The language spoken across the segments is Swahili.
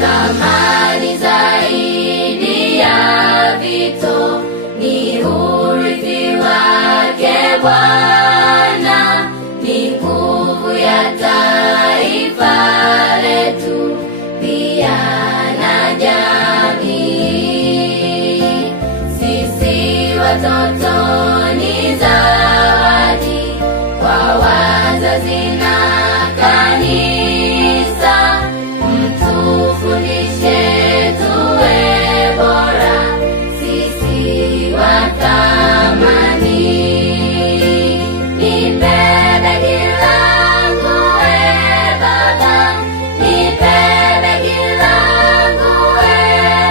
Thamani zaidi ya vito ni urithi wake Bwana, ni nguvu ya taifa letu pia na jamii. Sisi watoto ni zawadi kwa wazazi na kanisa. Mtufundishe tuwe bora, sisi wa thamani. Nipe begi langu we baba, nipe begi langu we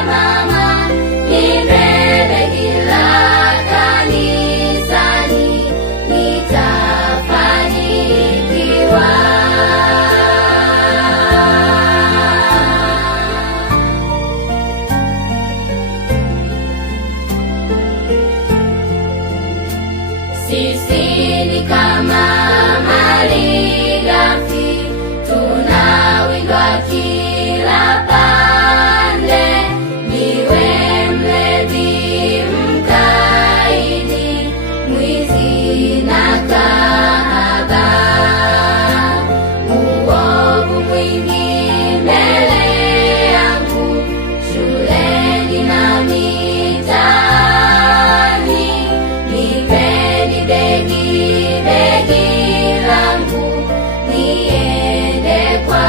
mama, nipe begi la kanisani, nitafanikiwa. Sisi ni kama malighafi, tunawindwa kila pande. Niwe mlevi, mkaidi, mwizi na kahaba, uovu mwingi mbele yangu, shuleni na mitaani. Nipeni begi langu, niende kwa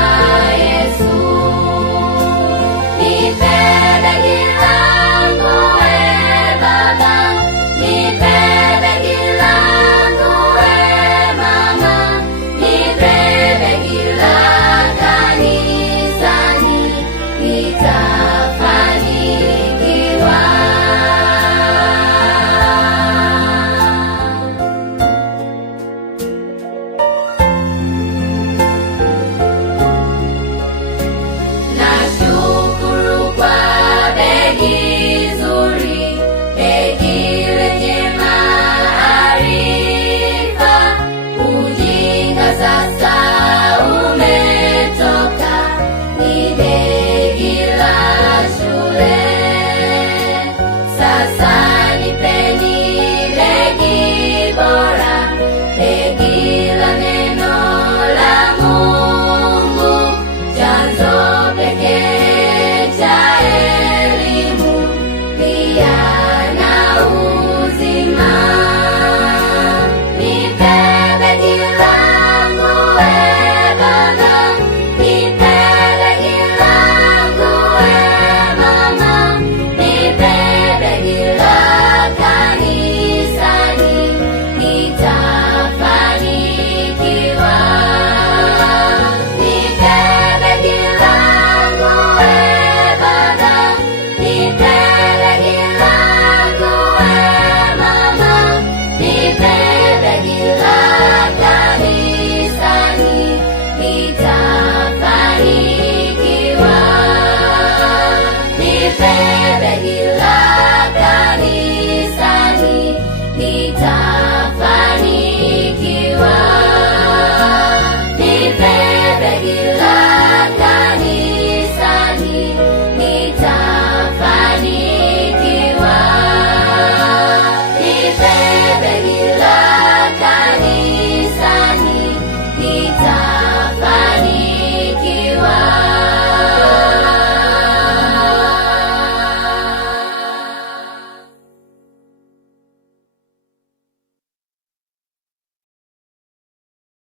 Yesu. Nipe begi langu we baba, nipe begi langu we mama, nipe begi la kanisani, nitafanikiwa. Nashukuru kwa begi zuri, begi lenye maarifa. Ujinga sasa